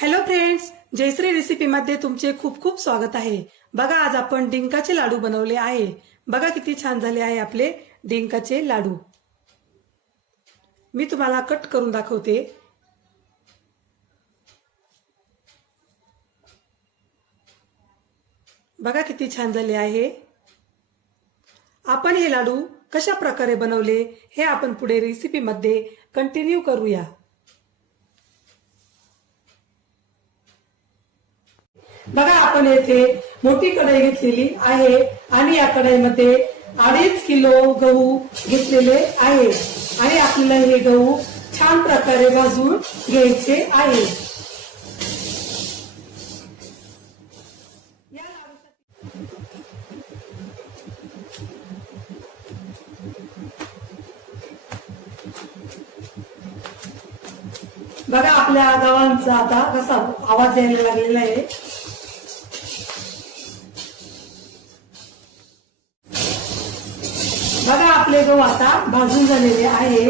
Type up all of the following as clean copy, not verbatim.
Hello friends, Jayashree recipe मध्ये तुमचे खूप खूप स्वागत आहे। बघा, आज आपण डिंकाचे लाडू बनवले आहे। बघा किती छान झाले आहे आपले डिंकाचे लाडू। मी तुम्हाला कट करून दाखवते। बघा किती छान झाले आहे। आपण हे लाडू कशा प्रकारे बनवले हे आपण पुढे रेसिपी मध्ये कंटिन्यू करूया। बघा, आपण येथे मोठी कढई घेतलेली आहे आणि या कढईमध्ये 2.5 किलो गहू घेतलेले आहे आणि आपल्याला हे गहू छान प्रकारे भाजून घ्यायचे आहे। बघा, आपल्या गव्हांचा आता कसा आवाज यायला लागलेला आहे। बघा, आपले गहू आता भाजून झालेले आहे।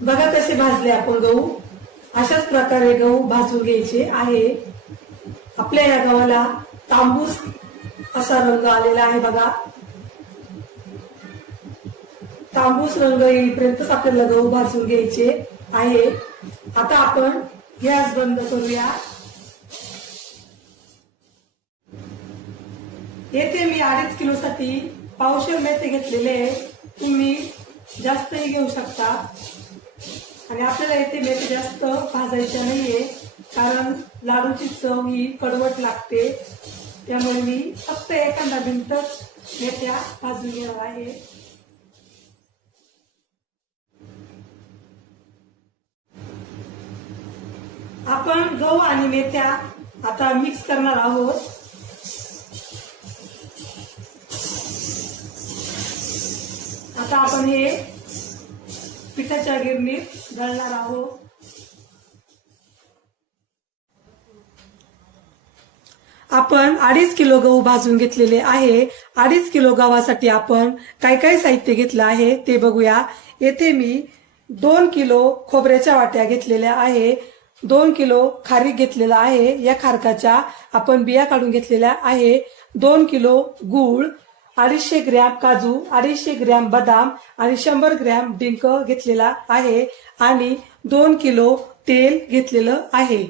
बघा कसे भाजले आपण गहू। अशाच प्रकारे गहू भाजून घ्यायचे आहे। आपल्या या गव्हाला तांबूस असा रंग आलेला आहे। बघा, तांबूस रंग येईपर्यंतच आपल्याला गहू भाजून घ्यायचे आहे। आता आपण गॅस बंद करूया। येथे मी 2.5 किलो साठी पावशेर मेथी घेतलेले आहे। तुम्ही जास्तही घेऊ शकता आणि आपल्याला येथे मेथी जास्त भाजायच्या नाहीये, कारण लाडूची चव ही कडवट लागते। त्यामुळे मी फक्त एखादा मिनिटच मेथ्या भाजून घेणार आहे। आपण गहू आणि मेथ्या आता मिक्स करणार आहोत। आता आपण हे पिठाच्या गिरणीत दळणार आहोत। आपण 2.5 किलो गहू भाजून घेतलेले आहे। 2.5 किलो गव्हासाठी आपण काय काय साहित्य घेतलं आहे ते बघूया। येथे मी 2 किलो खोबऱ्याच्या वाट्या घेतलेल्या आहे। 2 किलो खारीक घेतलेला आहे। या खारकाच्या आपण बिया काढून घेतलेल्या आहे। 2 किलो गूळ, 250 ग्रॅम काजू, 250 ग्रॅम बदाम आणि 100 ग्रॅम डिंक घेतलेला आहे आणि 2 किलो तेल घेतलेलं आहे।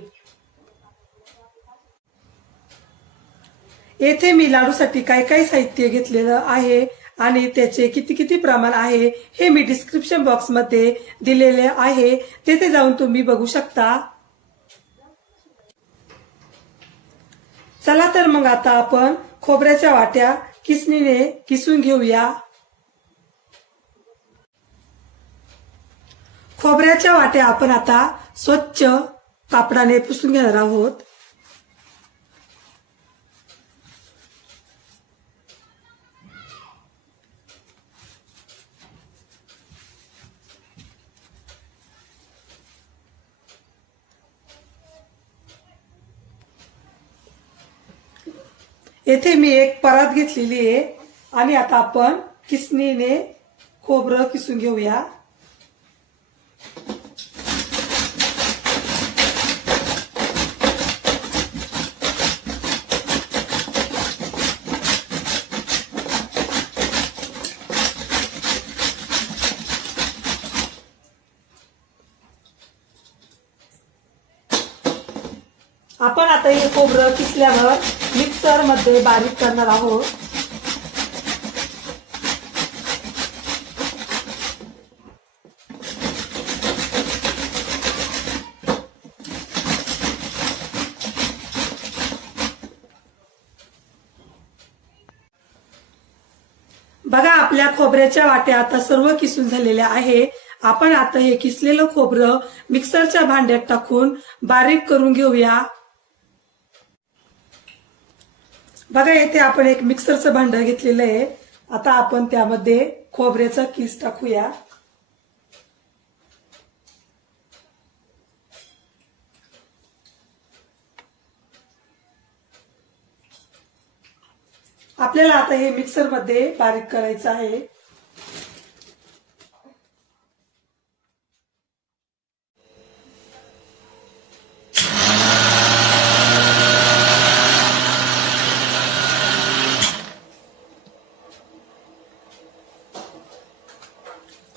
येथे मी लाडूसाठी काय काय साहित्य घेतलेलं आहे आणि त्याचे किती किती प्रमाण आहे हे मी डिस्क्रिप्शन बॉक्स मध्ये दिलेले आहे, तेथे जाऊन तुम्ही बघू शकता। चला तर मग आता आपण खोबऱ्याच्या वाट्या किसणीने किसून घेऊया। खोबऱ्याच्या वाट्या आपण आता स्वच्छ कापडाने पुसून घेणार आहोत। येथे मी एक परात घेतलेली आहे आणि आता आपण किसणीने खोबरं किसून घेऊया। आपण आता हे खोबरं किसल्यावर मिक्सर मध्ये बारीक करणार आहोत। बघा, आपल्या खोबऱ्याच्या वाट्या आता सर्व किसून झालेल्या आहे। आपण आता हे किसलेलं खोबरं मिक्सरच्या भांड्यात टाकून बारीक करून घेऊया। बघा, येथे आपण एक मिक्सरचं भांड घेतलेलं आहे। आता आपण त्यामध्ये खोबऱ्याचा किस टाकूया। आपल्याला आता हे मिक्सर मध्ये बारीक करायचं आहे।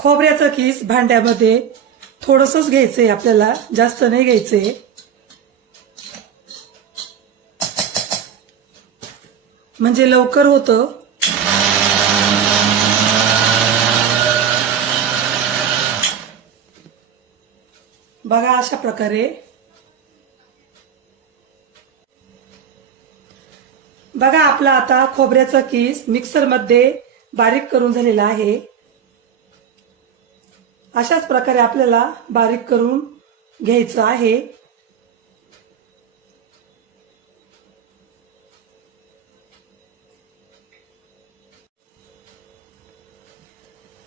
खोबऱ्याचं किस भांड्यामध्ये थोडंसंच घ्यायचंय आपल्याला, जास्त नाही घ्यायचंय. म्हणजे लवकर होतं. बघा अशा प्रकारे. बघा आपला आता खोबऱ्याचा किस मिक्सरमध्ये बारीक करून झालेला आहे. अशाच प्रकारे आपल्याला बारीक करून घ्यायचं आहे.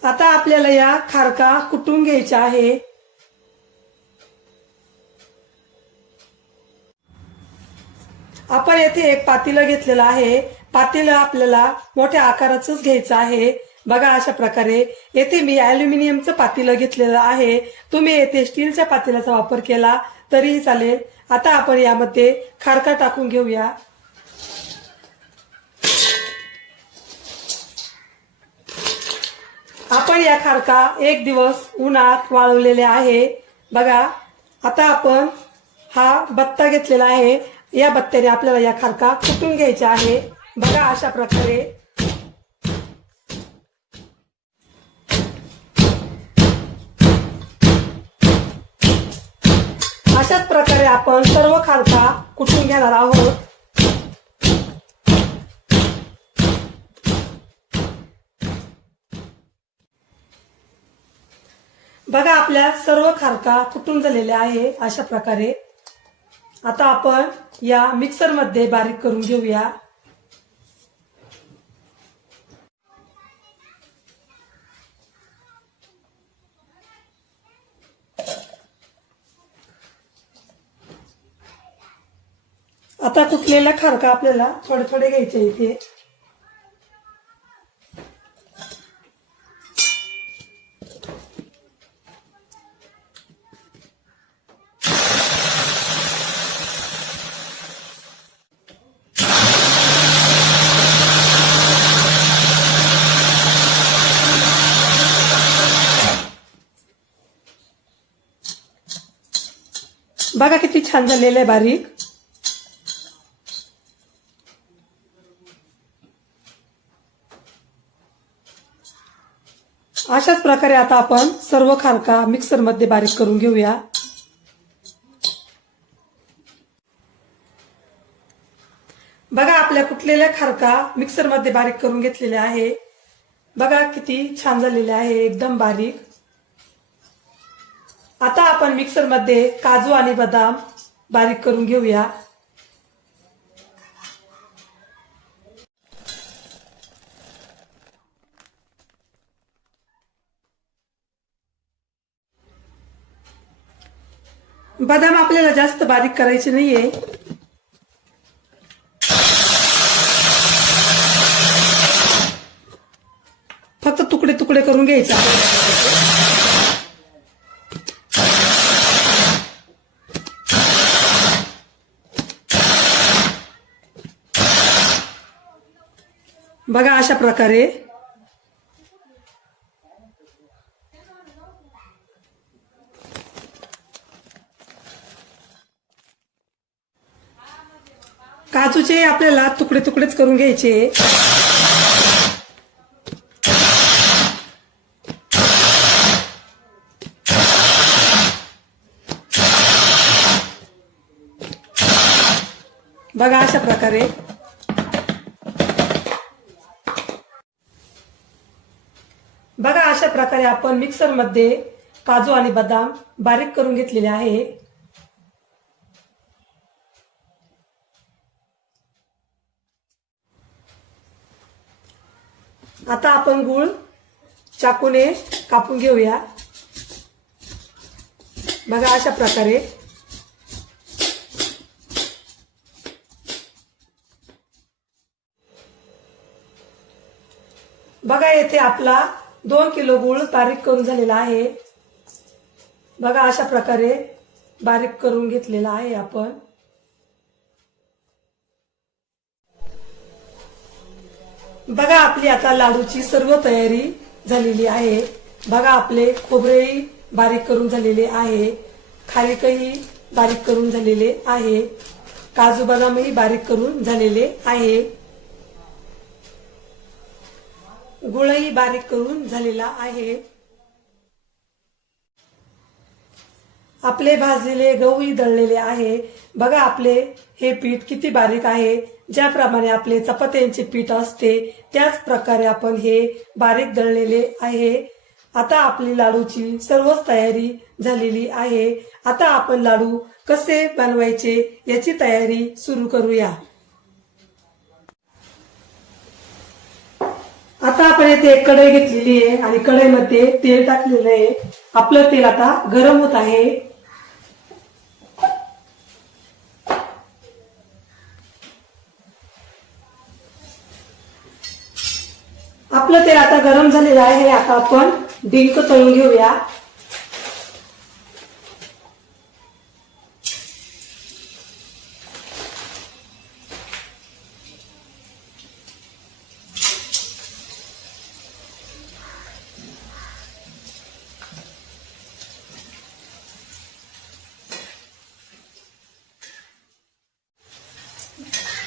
आता आपल्याला या खारका कुटून घ्यायच्या आहे. आपण येथे एक पातेलं घेतलेलं आहे. पातेलं आपल्याला मोठ्या आकाराचंच घ्यायचं आहे. बघा अशा प्रकारे. येथे मी अॅल्युमिनियमचं पातेलं घेतलेलं आहे. तुम्ही येथे स्टीलच्या पातेल्याचा वापर केला तरीही चालेल. आता आपण यामध्ये खारका टाकून घेऊया. आपण या खारका 1 दिवस उन्हात वाळवलेले आहे. बघा आता आपण हा बत्ता घेतलेला आहे. या बत्त्याने आपल्याला या खारका कुटून घ्यायच्या आहे. बघा अशा प्रकारे. अशाच प्रकारे आपण सर्व खारका कुटून घेणार आहोत. बघा आपल्या सर्व खारका कुटून झालेल्या आहे अशा प्रकारे. आता आपण या मिक्सर मध्ये बारीक करून घेऊया. आता कुटलेला खारका आपल्याला थोडे थोडे घ्यायचे इथे. बघा किती छान झालेलं आहे बारीक. अशाच प्रकारे आता आपण सर्व खारका मिक्सर मध्ये बारीक करून घेऊया. बघा आपल्या कुटलेल्या खारका मिक्सर मध्ये बारीक करून घेतलेल्या आहे. बघा किती छान झालेले आहे, एकदम बारीक. आता आपण मिक्सर मध्ये काजू आणि बदाम बारीक करून घेऊया. बदाम आपल्याला जास्त बारीक करायचे नाहीये. फक्त तुकडे तुकडे करून घ्यायचे. बघा अशा प्रकारे. काजूचे आपल्याला तुकडे तुकडेच करून घ्यायचे. बघा अशा प्रकारे. बघा अशा प्रकारे आपण मिक्सर मध्ये काजू आणि बदाम बारीक करून घेतलेले आहे. आता आपण गूळ चाकूने कापून घेऊया. बघा अशा प्रकारे. बघा येथे आपला 2 किलो गूळ बारीक करून झालेला आहे. बघा अशा प्रकारे बारीक करून घेतलेला आहे आपण. बघा आपली आता लाडूची सर्व तयारी झालेली आहे. बघा आपले खोबरेही बारीक करून झालेले आहे, खारीकही बारीक करून झालेले आहे, काजू बदामही बारीक करून झालेले आहे, गुळही बारीक करून झालेला आहे. आपले भाजलेले गहूही दळलेले आहे. बघा आपले हे पीठ किती बारीक आहे. ज्याप्रमाणे आपले चपात्यांचे पीठ असते त्याच प्रकारे आपण हे बारीक दळलेले आहे. आता आपली लाडूची सर्वच तयारी झालेली आहे. आता आपण लाडू कसे बनवायचे याची तयारी सुरू करूया. आता आपण येथे एक कढई घेतलेली आहे आणि कढईमध्ये तेल टाकलेलं आहे. आपलं तेल आता गरम होत आहे. आपलं तेल आता गरम झालेलं आहे. आता आपण डिंक तळून घेऊया.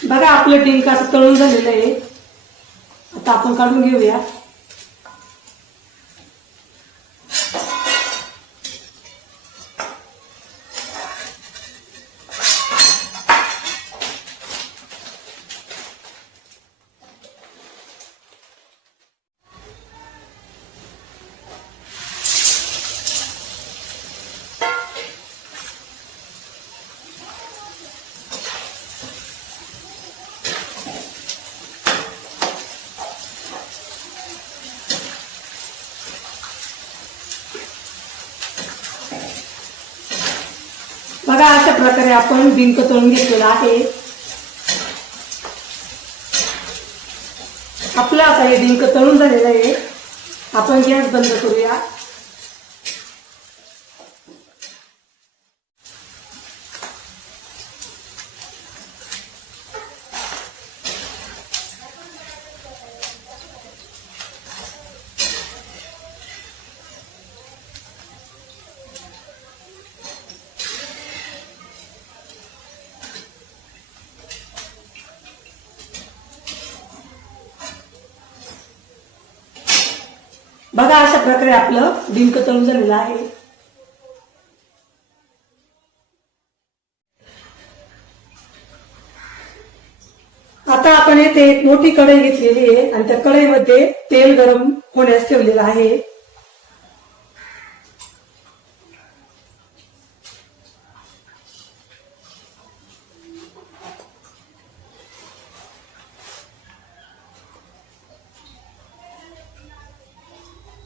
बघा आपलं डिंक आता तळून झालेलं आहे. आता आपण काढून घेऊया. बघा अशा प्रकारे आपण डिंक तळून घेतलेला आहे. आपलं आता हे डिंक तळून झालेलं आहे. आपण गॅस बंद करूया. बघा अशा प्रकारे आपलं डिंक तळून झालेलं आहे. आता आपण येथे एक मोठी कढई घेतलेली आहे आणि त्या कढईमध्ये तेल गरम होण्यास ठेवलेलं आहे.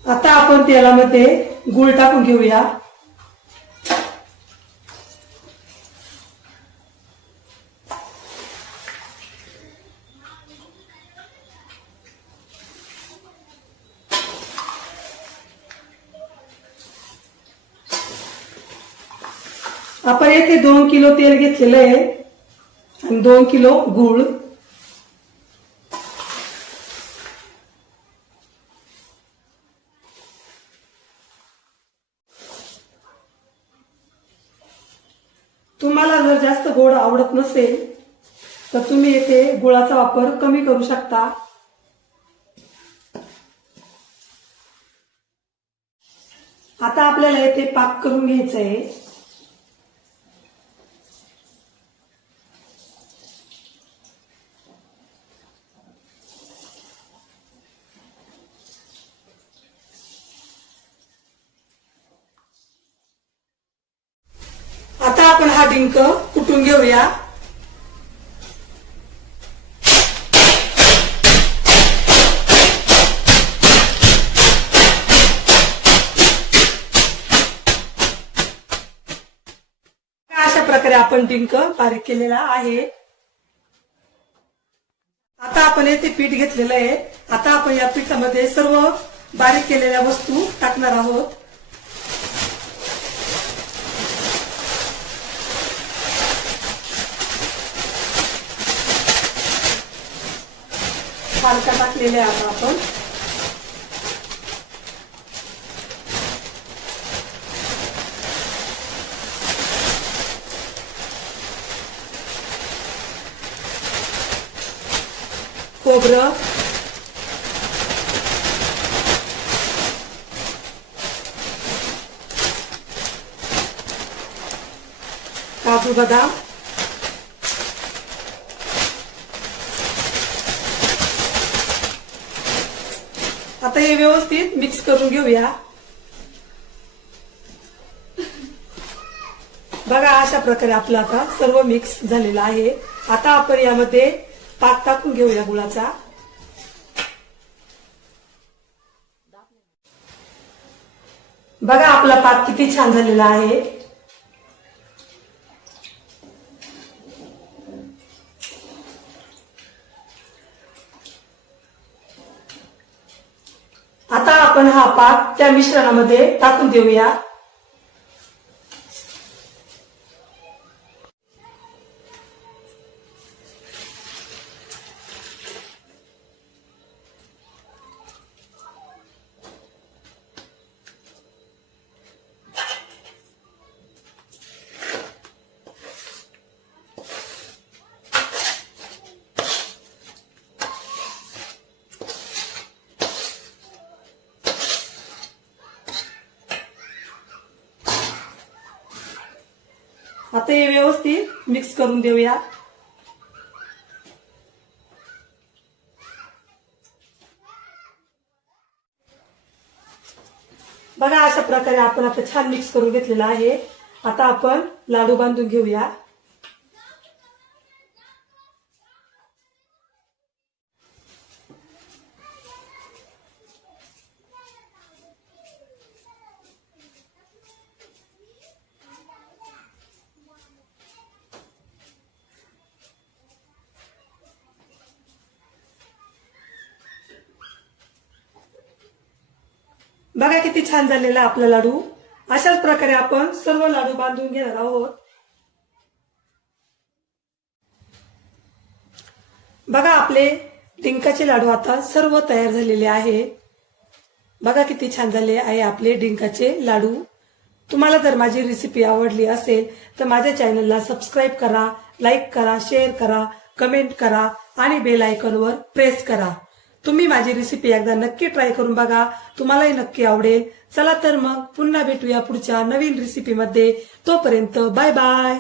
आता आपण तेलामध्ये गूळ टाकून घेऊया. आपण येथे 2 किलो तेल घेतलेलं आहे आणि 2 किलो गूळ. तुम्हाला जर जास्त गोड आवडत नसेल तर तुम्ही येथे गुळाचा वापर कमी करू शकता. आता आपल्याला येथे पाक करून घ्यायचा आहे. आता आपण हा डिंक कुटून घेऊया. अशा प्रकारे आपण डिंक बारीक केलेला आहे. आता आपण येथे पीठ घेतलेलं आहे. आता आपण या पीठामध्ये सर्व बारीक केलेल्या वस्तू टाकणार आहोत. पालका टाकलेले आता आपण खोबरं, काजू बदाम, आता हे व्यवस्थित मिक्स करून घेऊया. बघा अशा प्रकारे आपलं आता सर्व मिक्स झालेलं आहे. आता आपण यामध्ये पाक टाकून घेऊया गुळाचा. बघा आपला पाक किती छान झालेला आहे. आता आपण हा पाक त्या मिश्रणामध्ये टाकून देऊया. आता हे व्यवस्थित मिक्स करून देऊया. बघा अशा प्रकारे आपण आता छान मिक्स करून घेतलेला आहे. आता आपण लाडू बांधून घेऊया. बघा किती छान झालेला आपला लाडू. अशाच प्रकारे आपण सर्व लाडू बांधून घेणार आहोत. बघा आपले डिंकाचे लाडू आता सर्व तयार झालेले आहे. बघा किती छान झाले आहे आपले डिंकाचे लाडू. तुम्हाला जर माझी रेसिपी आवडली असेल तर माझ्या चॅनलला सबस्क्राईब करा, लाईक करा, शेअर करा, कमेंट करा आणि बेल आयकॉनवर प्रेस करा. तुम्ही माझी रेसिपी एकदा नक्की ट्राय करून बघा, तुम्हालाही नक्की आवडेल. चला तर मग पुन्हा भेटूया पुढच्या नवीन रेसिपीमध्ये. तोपर्यंत बाय बाय.